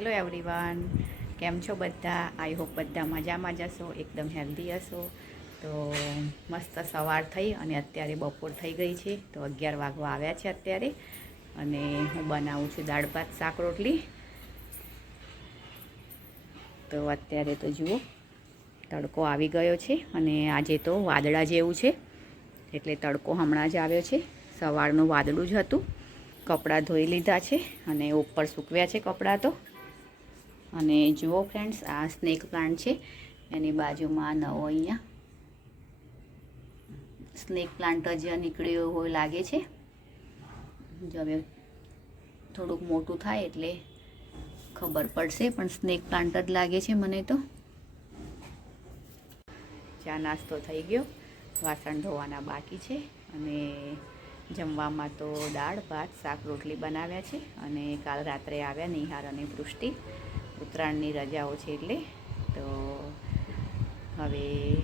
Hello everyone કેમ છો બધા? આઈ હોપ બધા મજામાં જ હશો, એકદમ હેલ્ધી હશો. તો મસ્ત સવાર થઈ અને અત્યારે બપોર થઈ ગઈ છે. તો અગિયાર વાગવા આવ્યા છે અત્યારે. અને હું બનાવું છું દાળ ભાત, શાક, રોટલી. તો અત્યારે તો જુઓ, તડકો આવી ગયો છે અને આજે તો વાદળા જેવું છે. એટલે તડકો હમણાં જ આવ્યો છે. સવારનું વાદળું જ હતું. કપડાં ધોઈ લીધા છે અને ઉપર સૂકવ્યા છે કપડાં તો. અને જુઓ ફ્રેન્ડ્સ આ સ્નેક પ્લાન્ટ છે. એની બાજુમાં નવો અહીંયા સ્નેક પ્લાન્ટ જ નીકળ્યો હોય લાગે છે. જો હવે થોડુંક મોટું થાય એટલે ખબર પડશે, પણ સ્નેક પ્લાન્ટ જ લાગે છે મને તો. ચા નાસ્તો થઈ ગયો. વાસણ ધોવાના બાકી છે અને જમવામાં તો દાળ, ભાત, શાક, રોટલી બનાવ્યા છે અને કાલ રાત્રે આવ્યા નિહાર અને પૃષ્ટિ. ઉત્તરાયણની રજાઓ છે એટલે, તો હવે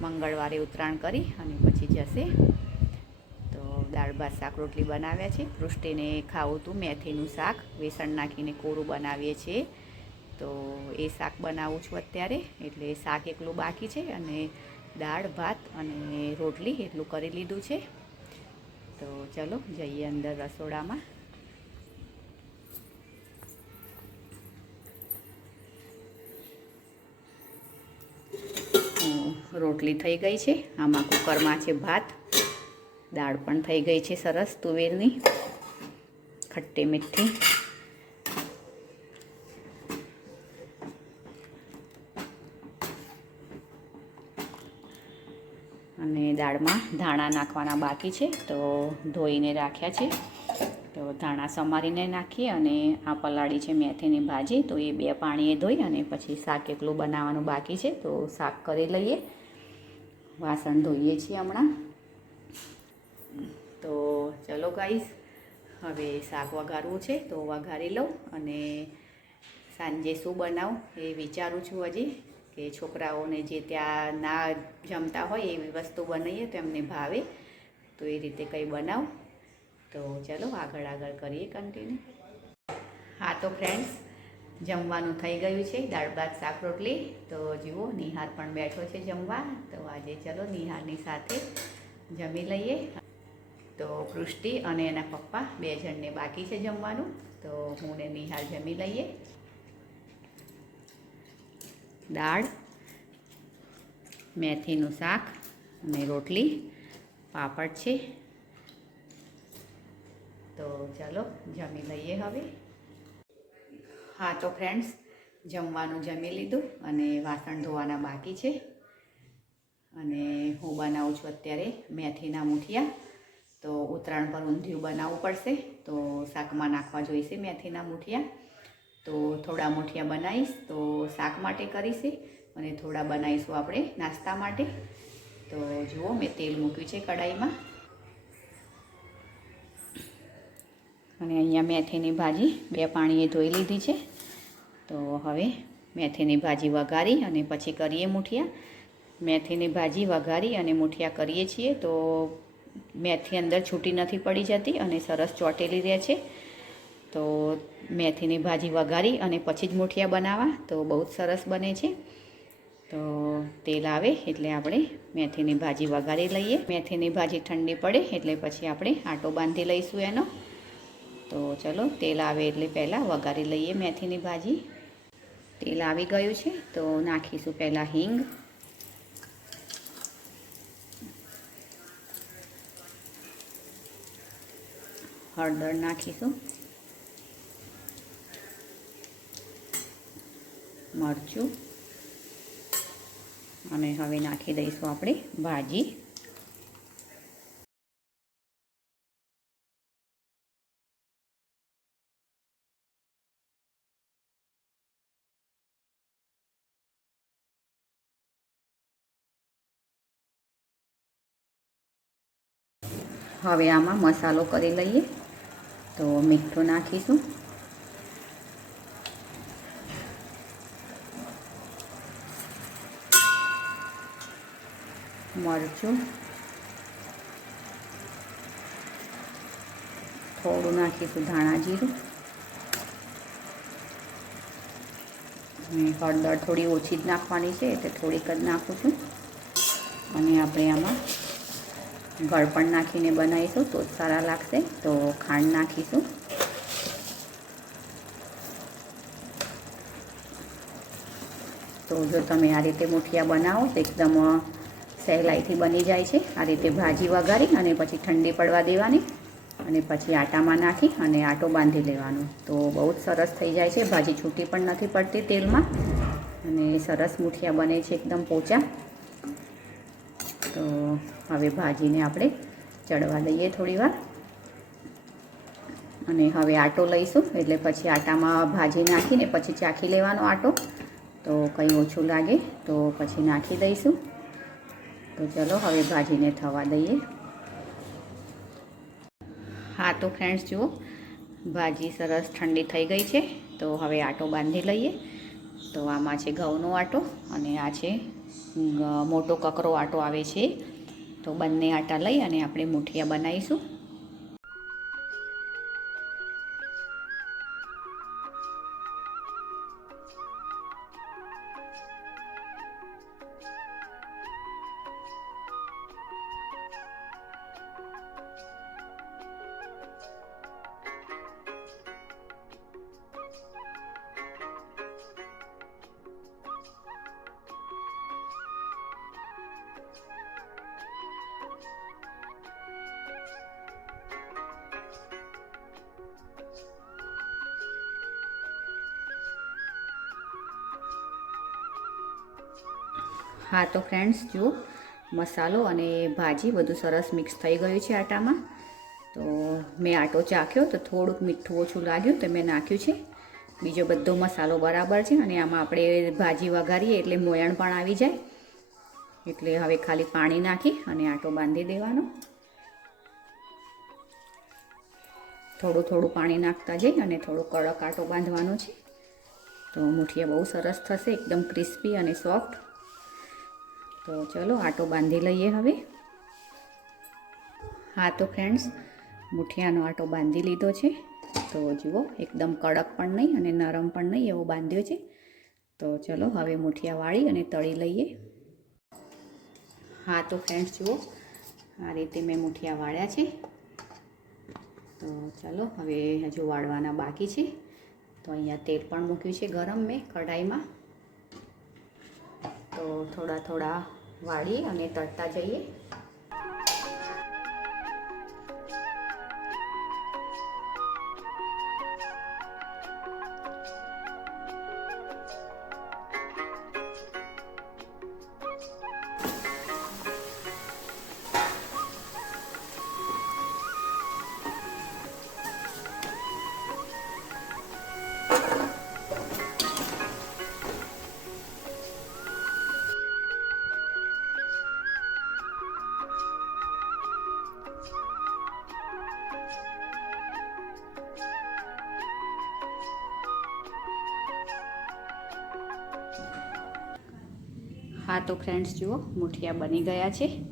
મંગળવારે ઉત્તરાયણ કરી અને પછી જશે. તો દાળ ભાત, શાક, રોટલી બનાવ્યા છે. પૃષ્ટિને ખાવું હતું મેથીનું શાક. વેસણ નાખીને કોરું બનાવીએ છીએ. તો એ શાક બનાવું છું અત્યારે. એટલે શાક એકલું બાકી છે અને દાળ, ભાત અને રોટલી એટલું કરી લીધું છે. તો ચલો જઈએ અંદર રસોડામાં. રોટલી થઈ ગઈ છે. આમાં કુકરમાં છે ભાત. દાળ પણ થઈ ગઈ છે સરસ તુવેરની. ખટ્ટી મીઠી. અને દાળમાં ધાણા નાખવાના બાકી છે. તો ધોઈને રાખ્યા છે. તો ધાણા સમારીને નાખીએ અને આ પલાળી છે મેથીની ભાજી. તો એ બે પાણીએ ધોઈ અને પછી શાક એકલું બનાવવાનું બાકી છે. તો શાક કરી લઈએ. વાસણ ધોઈએ છીએ હમણાં. તો ચલો ગાઈસ, હવે શાક વઘારવું છે તો વઘારી લઉં અને સાંજે શું બનાવું એ વિચારું છું હજી કે છોકરાઓને જે ત્યાં ના જમતા હોય એવી વસ્તુ બનાવીએ તો એમને ભાવે. તો એ રીતે કંઈ બનાવું. તો ચલો આગળ આગળ કરીએ કન્ટિન્યુ હા તો ફ્રેન્ડ્સ જમવાનું થઈ ગયું છે, દાળ ભાત, શાક, રોટલી. તો જુઓ, નિહાર પણ બેઠો છે જમવા. તો આજે ચલો નિહારની સાથે જમી લઈએ. તો પૃષ્ટિ અને એના પપ્પા બે જણને બાકી છે જમવાનું. તો હું ને નિહાર જમી લઈએ. દાળ, મેથીનું શાક અને રોટલી. પાપડ છે. તો ચાલો જમી લઈએ હવે. હા, તો ફ્રેન્ડ્સ જમવાનું જમી લીધું અને વાસણ ધોવાના બાકી છે. અને હું બનાવું છું અત્યારે મેથીના મૂઠિયા. તો ઉત્તરાયણ પર ઊંધિયું બનાવવું પડશે. તો શાકમાં નાખવા જોઈશે મેથીના મૂઠિયા. તો થોડા મૂઠિયા બનાવીશ, તો શાક માટે કરીશે અને થોડા બનાવીશું આપણે નાસ્તા માટે. તો જુઓ, મેં તેલ મૂક્યું છે કઢાઈમાં. અને અહીંયા મેથીની ભાજી બે પાણીએ ધોઈ લીધી છે. તો હવે મેથીની ભાજી વઘારી અને પછી કરીએ મૂઠિયા. મેથીની ભાજી વઘારી અને મૂઠિયા કરીએ છીએ તો મેથી અંદર છૂટી નથી પડી જતી અને સરસ ચોટેલી રહે છે. તો મેથીની ભાજી વઘારી અને પછી જ મૂઠિયા બનાવવા. તો બહુ જ સરસ બને છે. તો તેલ આવે એટલે આપણે મેથીની ભાજી વઘારી લઈએ. મેથીની ભાજી ઠંડી પડે એટલે પછી આપણે આટો બાંધી લઈશું એનો. તો ચલો, તેલ આવે એટલે પહેલાં વઘારી લઈએ મેથીની ભાજી. તેલ આવી ગયું છે, તો નાખીશું પહેલાં હિંગ. હળદર નાખીશું. મરચું. અને હવે નાખી દઈશું આપણે ભાજી. હવે આમાં મસાલો કરી લઈએ. તો મીઠું નાખીશું. મરચું. થોડું નાખીશું ધાણા જીરું. હળદર થોડી ઓછી જ નાખવાની છે, એટલે થોડીક જ નાખું છું. અને આપણે આમાં ગળપણ નાખીને બનાવીશું તો જ સારા લાગશે. તો ખાંડ નાખીશું. તો જો તમે આ રીતે મુઠિયા બનાવો તો એકદમ સહેલાઈથી બની જાય છે. આ રીતે ભાજી વઘારી અને પછી ઠંડી પડવા દેવાની અને પછી આટામાં નાખી અને આટો બાંધી લેવાનો. તો બહુ જ સરસ થઈ જાય છે. ભાજી છૂટી પણ નથી પડતી તેલમાં. અને સરસ મુઠિયા બને છે એકદમ પોચા. તો હવે ભાજીને આપણે ચડવા દઈએ થોડીવાર અને હવે આટો લઈશું, એટલે પછી આટામાં ભાજી નાખીને પછી ચાખી લેવાનો આટો. તો કંઈ ઓછું લાગે તો પછી નાખી દઈશું. તો ચલો હવે ભાજીને થવા દઈએ. હા, તો ફ્રેન્ડ્સ જુઓ, ભાજી સરસ ઠંડી થઈ ગઈ છે. તો હવે આટો બાંધી લઈએ. તો આમાં છે ઘઉંનો આટો અને આ છે મોટો કકરો આટો આવે છે. તો બંને આટા લઈ અને આપણે મુઠિયા બનાવીશું. હા, તો ફ્રેન્ડ્સ જુઓ મસાલો અને ભાજી બધું સરસ મિક્સ થઈ ગયું છે આટામાં. તો મેં આટો ચાખ્યો, તો થોડુંક મીઠું ઓછું લાગ્યું, તો મેં નાખ્યું છે. બીજો બધો મસાલો બરાબર છે અને આમાં આપણે ભાજી વઘારીએ એટલે મોયણ પણ આવી જાય. એટલે હવે ખાલી પાણી નાખી અને આટો બાંધી દેવાનો. થોડું થોડું પાણી નાખતા જઈ અને થોડો કડક આટો બાંધવાનો છે. તો મુઠિયા બહુ સરસ થશે, એકદમ ક્રિસ્પી અને સોફ્ટ તો ચલો આટો બાંધી લઈએ હવે. હા તો ફ્રેન્ડ્સ મુઠિયાનો આટો બાંધી લીધો છે. તો જુઓ, એકદમ કડક પણ નહીં અને નરમ પણ નહીં એવો બાંધ્યો છે. તો ચલો હવે મુઠિયા વાળી અને તળી લઈએ. હા તો ફ્રેન્ડ્સ જુઓ, આ રીતે મેં મુઠિયા વાળ્યા છે. તો ચલો હવે હજુ વાળવાના બાકી છે. તો અહીંયા તેલ પણ મૂક્યું છે ગરમ મેં કઢાઈમાં. તો થોડા થોડા વાળી અને તળતા જઈએ. હા તો ફ્રેન્ડ્સ જુઓ, મુઠિયા બની ગયા છે.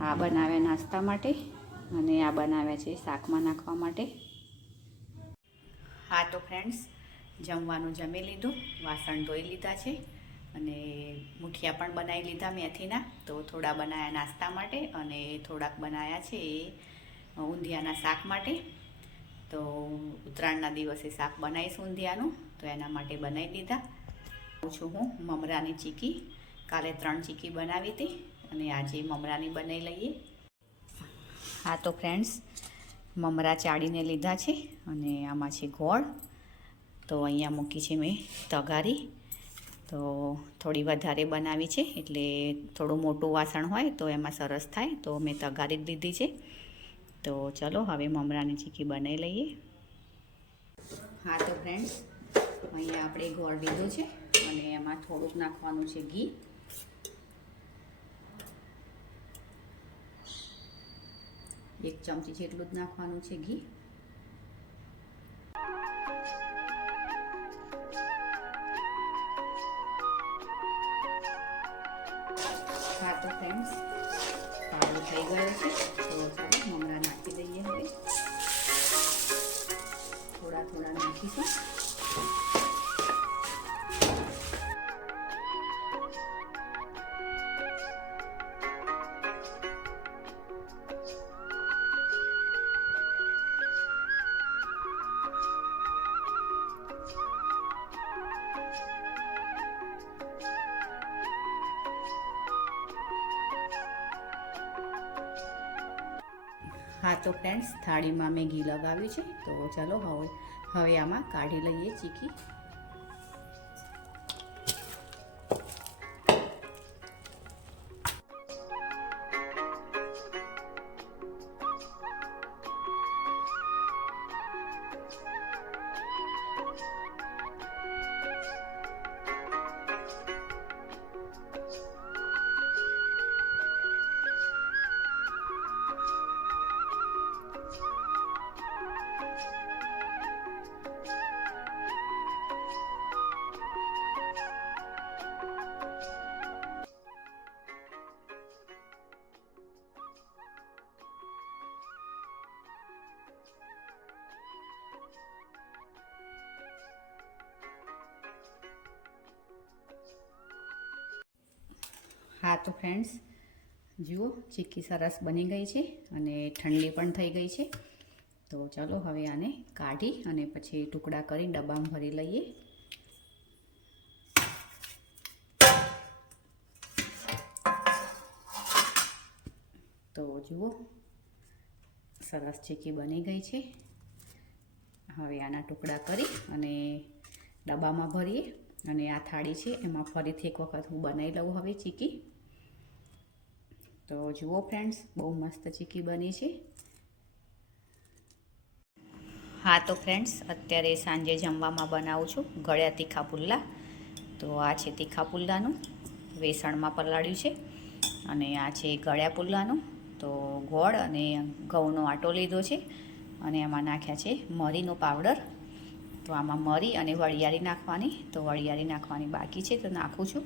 આ બનાવ્યા નાસ્તા માટે અને આ બનાવ્યા છે શાકમાં નાખવા માટે. હા તો ફ્રેન્ડ્સ જમવાનું જમી લીધું, વાસણ ધોઈ લીધા છે અને મુઠિયા પણ બનાવી લીધા મેથીના. તો થોડા બનાવ્યા નાસ્તા માટે અને થોડાક બનાવ્યા છે એ ઊંધિયાના શાક માટે. તો ઉત્તરાયણના દિવસે શાક બનાવીશ ઊંધિયાનું, તો એના માટે બનાવી દીધા. છું હું, મમરાની ચીકી. કાલે ત્રણ ચીકી બનાવી હતી અને આજે મમરાની બનાવી લઈએ. હા, તો ફ્રેન્ડ્સ મમરા ચાળીને લીધા છે અને આમાં છે ગોળ. તો અહીંયા મૂકી છે મેં તગારી. તો થોડી વધારે બનાવી છે એટલે થોડું મોટું વાસણ હોય તો એમાં સરસ થાય. તો મેં તગારી જ લીધી છે. તો ચલો, હવે મમરાની ચીકી બનાવી લઈએ. હા, તો ફ્રેન્ડ્સ અહીંયા આપણે ગોળ લીધો છે અને એમાં થોડુંક નાખવાનું છે ઘી. એક ચમચી જેટલું જ નાખવાનું છે ઘી. હા તો ફ્રેન્ડ્સ થાળીમાં મેં ઘી લગાવ્યું છે, તો ચાલો હવે હવે આમાં કાઢી લઈએ ચીકી. તો ફ્રેન્ડ્સ જુઓ, ચીક્કી સરસ બની ગઈ છે અને ઠંડી પણ થઈ ગઈ છે. તો ચાલો હવે આને કાઢી અને પછી ટુકડા કરી ડબ્બામાં ભરી લઈએ. તો જુઓ, સરસ ચીક્કી બની ગઈ છે. હવે આના ટુકડા કરી અને ડબ્બામાં ભરીએ. અને આ થાળી છે, એમાં ફરીથી એક વખત હું બનાવી લઉં હવે ચીકી તો જુઓ ફ્રેન્ડ્સ બહુ મસ્ત ચીકી બની છે. હા, તો ફ્રેન્ડ્સ અત્યારે સાંજે જમવામાં બનાવું છું ગળ્યા તીખા પુલ્લા. તો આ છે તીખા પુલ્લાનું, વેસણમાં પલાળ્યું છે. અને આ છે ગળ્યા પુલ્લાનું, તો ગોળ અને ઘઉંનો આટો લીધો છે. અને એમાં નાખ્યા છે મરીનો પાવડર. તો આમાં મરી અને વળિયારી નાખવાની, તો વળિયારી નાખવાની બાકી છે, તો નાખું છું.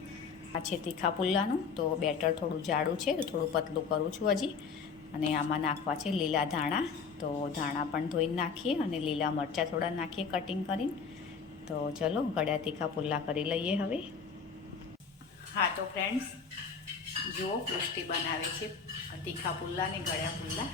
આ છે તીખા પુલ્લાનું. તો બેટર થોડું જાડું છે, તો થોડું પતલું કરું છું હજી. અને આમાં નાખવા છે લીલા ધાણા. તો ધાણા પણ ધોઈને નાખીએ અને લીલા મરચાં થોડા નાખીએ કટિંગ કરીને. તો ચલો, ગળ્યા તીખા પુલ્લા કરી લઈએ હવે. હા, તો ફ્રેન્ડ્સ જુઓ, પૃષ્ટિ બનાવે છે તીખા પુલ્લા ને ગળ્યા પુલ્લા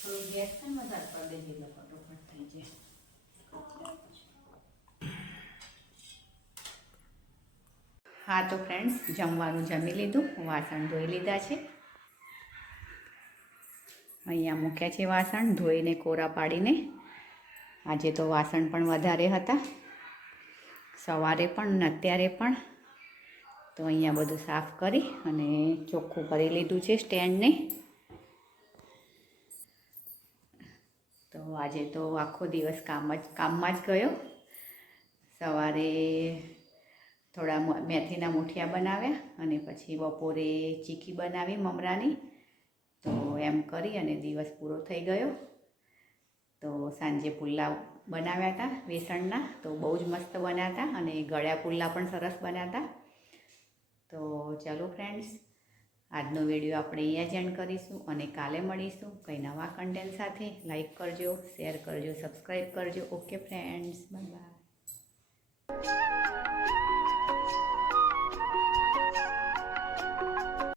થોડું ગેસ છે ને વધારે કરી દેજે એટલે ફટોફટ થઈ જાય હા તો ફ્રેન્ડ્સ જમવાનું જમી લીધું, વાસણ ધોઈ લીધા છે. અહીંયા મૂક્યા છે વાસણ, ધોઈને કોરા પાડીને. આજે તો વાસણ પણ વધારે હતા. સવારે પણ અત્યારે પણ. તો અહીંયા બધું સાફ કરી અને ચોખ્ખું કરી લીધું છે સ્ટેન્ડને. આજે તો આખો દિવસ કામ જ કામમાં જ ગયો. સવારે થોડા મેથીના મુઠિયા બનાવ્યા અને પછી બપોરે ચીકી બનાવી મમરાની. તો એમ કરી અને દિવસ પૂરો થઈ ગયો. તો સાંજે પુલ્લા બનાવ્યા હતા વેસણના. તો બહુ જ મસ્ત બન્યા હતા અને ગળ્યા પુલ્લા પણ સરસ બન્યા હતા. તો ચાલો ફ્રેન્ડ્સ આજનો વીડિયો આપણે અહીંયા જ એન્ડ કરીશું અને કાલે મળીશું. કંઈ નવા કન્ટેન્ટ સાથે લાઈક કરજો શેર કરજો સબસ્ક્રાઈબ કરજો. Okay friends by